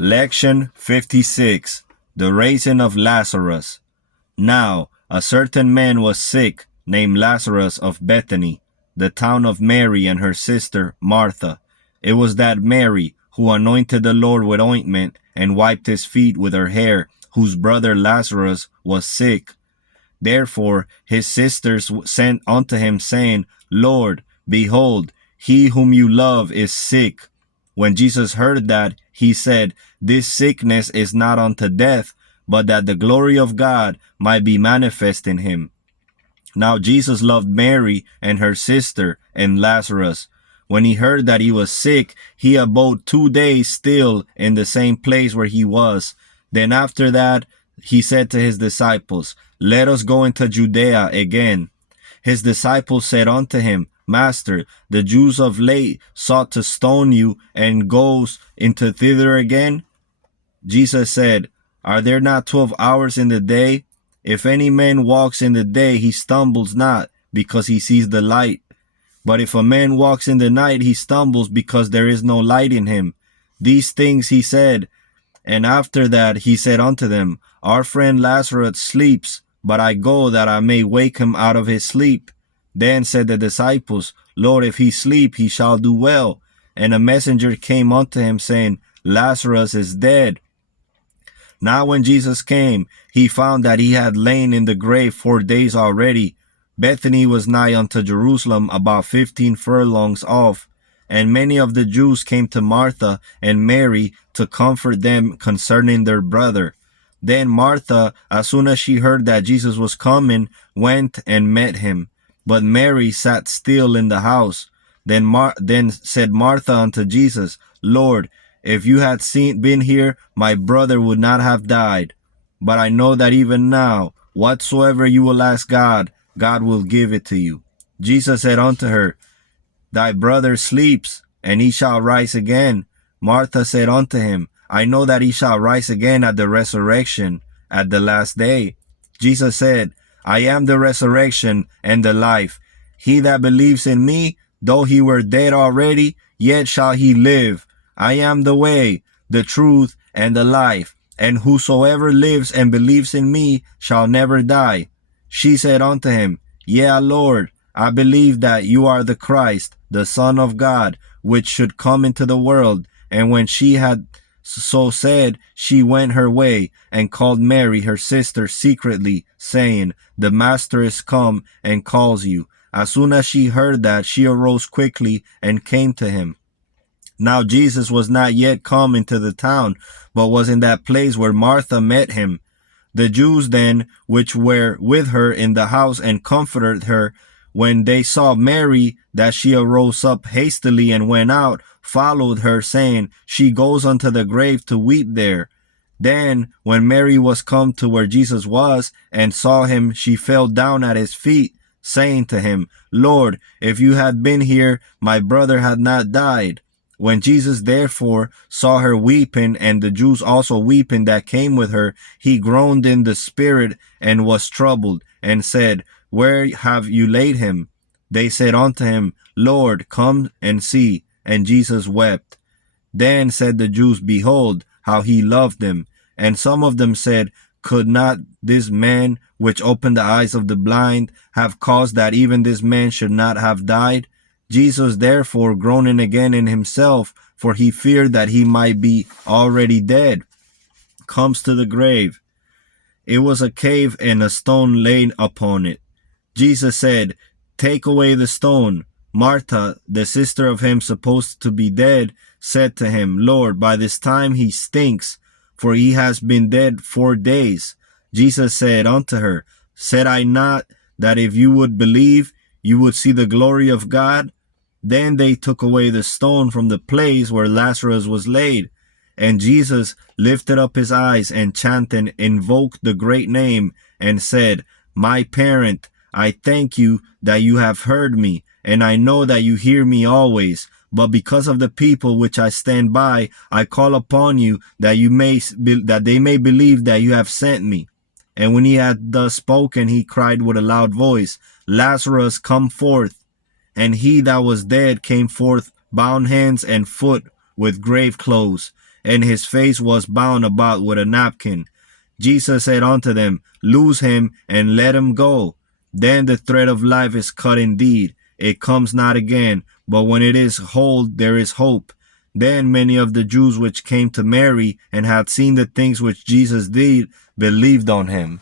Lection 56. The Raising of Lazarus. Now, a certain man was sick, named Lazarus of Bethany, the town of Mary and her sister Martha. It was that Mary who anointed the Lord with ointment and wiped his feet with her hair, whose brother Lazarus was sick. Therefore his sisters sent unto him, saying, Lord, behold, he whom you love is sick. When Jesus heard that, he said, This sickness is not unto death, but that the glory of God might be manifest in him. Now Jesus loved Mary and her sister and Lazarus. When he heard that he was sick, he abode 2 days still in the same place where he was. Then after that, he said to his disciples, Let us go into Judea again. His disciples said unto him, Master, the Jews of late sought to stone you, and goes into thither again? Jesus said, Are there not 12 hours in the day? If any man walks in the day, he stumbles not, because he sees the light. But if a man walks in the night, he stumbles, because there is no light in him. These things he said, and after that he said unto them, Our friend Lazarus sleeps, but I go that I may wake him out of his sleep. Then said the disciples, Lord, if he sleep, he shall do well. And a messenger came unto him, saying, Lazarus is dead. Now when Jesus came, he found that he had lain in the grave 4 days already. Bethany was nigh unto Jerusalem, about 15 furlongs off. And many of the Jews came to Martha and Mary to comfort them concerning their brother. Then Martha, as soon as she heard that Jesus was coming, went and met him. But Mary sat still in the house. Then said Martha unto Jesus, Lord, if you had been here, my brother would not have died. But I know that even now, whatsoever you will ask God, God will give it to you. Jesus said unto her, Thy brother sleeps, and he shall rise again. Martha said unto him, I know that he shall rise again at the resurrection, at the last day. Jesus said, I am the resurrection and the life. He that believes in me, though he were dead already, yet shall he live. I am the way, the truth, and the life, and whosoever lives and believes in me shall never die. She said unto him, Yea, Lord, I believe that you are the Christ, the Son of God, which should come into the world. And when she had so said, she went her way, and called Mary her sister secretly, saying, The Master is come, and calls you. As soon as she heard that, she arose quickly, and came to him. Now Jesus was not yet come into the town, but was in that place where Martha met him. The Jews then, which were with her in the house and comforted her, when they saw Mary, that she arose up hastily and went out, followed her, saying, She goes unto the grave to weep there. Then, when Mary was come to where Jesus was, and saw him, she fell down at his feet, saying to him, Lord, if you had been here, my brother had not died. When Jesus therefore saw her weeping, and the Jews also weeping that came with her, he groaned in the spirit, and was troubled, and said, Where have you laid him? They said unto him, Lord, come and see. And Jesus wept. Then said the Jews, Behold, how he loved them. And some of them said, Could not this man, which opened the eyes of the blind, have caused that even this man should not have died? Jesus therefore, groaning again in himself, for he feared that he might be already dead, comes to the grave. It was a cave, and a stone laid upon it. Jesus said, Take away the stone. Martha, the sister of him supposed to be dead, said to him, Lord, by this time he stinks, for he has been dead 4 days. Jesus said unto her, Said I not that if you would believe, you would see the glory of God? Then they took away the stone from the place where Lazarus was laid. And Jesus lifted up his eyes and chanting, invoked the great name, and said, My parent, I thank you that you have heard me, and I know that you hear me always. But because of the people which I stand by, I call upon you that they may believe that you have sent me. And when he had thus spoken, he cried with a loud voice, Lazarus, come forth. And he that was dead came forth, bound hands and foot with grave clothes, and his face was bound about with a napkin. Jesus said unto them, Loose him and let him go. Then the thread of life is cut indeed. It comes not again, but when it is whole, there is hope. Then many of the Jews which came to Mary and had seen the things which Jesus did believed on him.